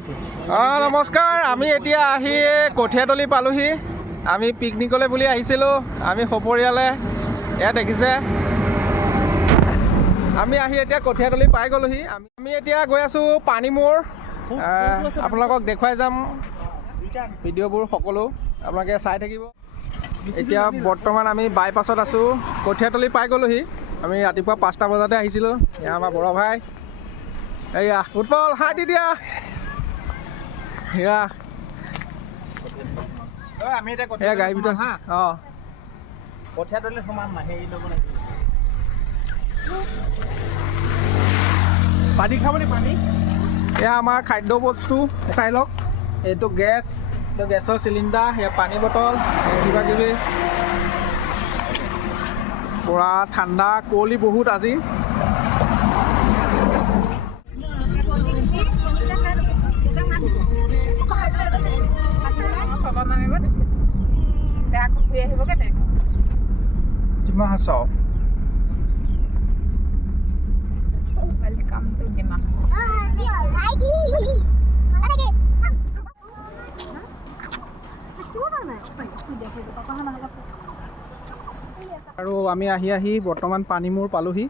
নমস্কাৰ আমি এতিয়া আহি কঠীয়াতলি পালোহি আমি পিকনিকলৈ বুলি আহিছিলোঁ আমি সপৰিয়ালে ইয়াত দেখিছে আমি আহি এতিয়া কঠীয়াতলি পাই গ'লোহি আমি এতিয়া গৈ আছোঁ পানীমূৰ আপোনালোকক দেখুৱাই যাম ভিডিঅ'বোৰ সকলো আপোনালোকে চাই থাকিব এতিয়া বৰ্তমান আমি বাইপাছত আছোঁ কঠীয়াতলি পাই গ'লোহি আমি ৰাতিপুৱা 5টা বজাতে আহিছিলোঁ এয়া আমাৰ বড় ভাই এয়া উৎপল হাই দি দিয়া এয়া আমি এতিয়া এয়া গাড়ী ভিতৰত অঁ কঠীয়াতলি সমান হেৰি ল'ব লাগিব পানী খাবনে পানী এয়া আমাৰ খাদ্য বস্তু চাই লওক এইটো গেছ এইটো গেছৰ চিলিণ্ডাৰ এয়া পানী বটল কিবা কিবি পূৰা ঠাণ্ডা কুঁৱলী বহুত আজি Terima kasih. Welcome to Dimash. আৰু আমি আহি বৰ্তমান পানীমূৰ পালোহি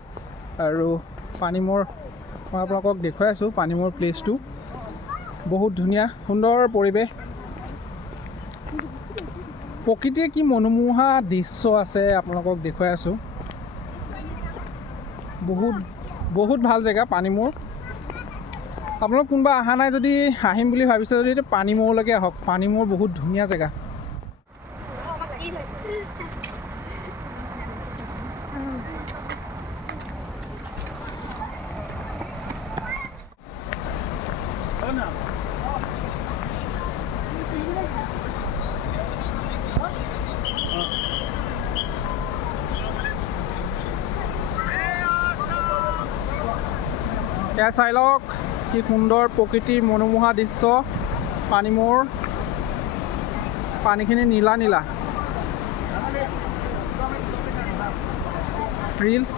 আৰু পানীমূৰ মই আপোনালোকক দেখুৱাই আছোঁ পানীমূৰ প্লেচটো বহুত ধুনীয়া সুন্দৰ পৰিৱেশ প্ৰকৃতিৰ কি মনোমোহা দৃশ্য আছে আপোনালোকক দেখুৱাই আছোঁ বহুত ভাল জেগা পানীমূৰ আপোনালোক কোনোবা অহা নাই যদি আহিম বুলি ভাবিছে যদি পানীমূৰলৈকে আহক পানীমূৰ বহুত ধুনীয়া জেগা এয়া চাই লওক কি সুন্দৰ প্ৰকৃতিৰ মনোমোহা দৃশ্য পানীমূৰ পানীখিনি নীলা নীলা ৰিলছ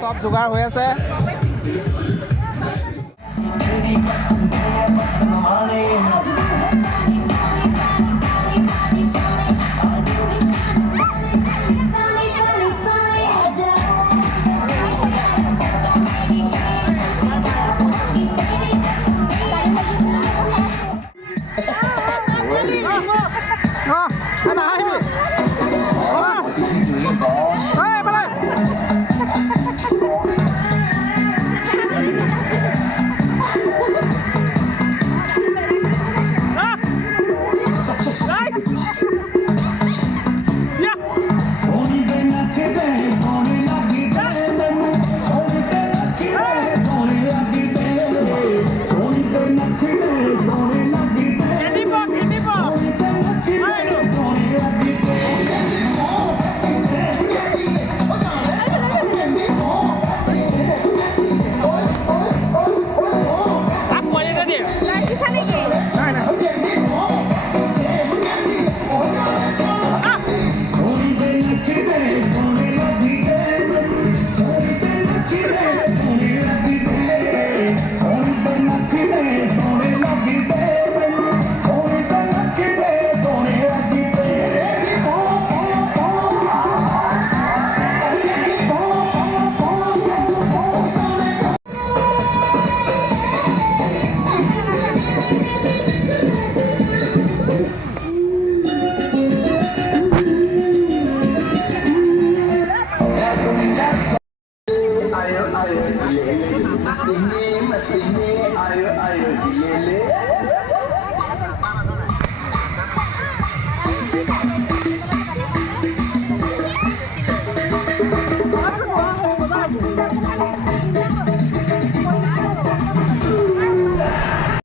সব যোগাৰ হৈ আছে आयो आयो जिले मस्ती में आयो आयो जिले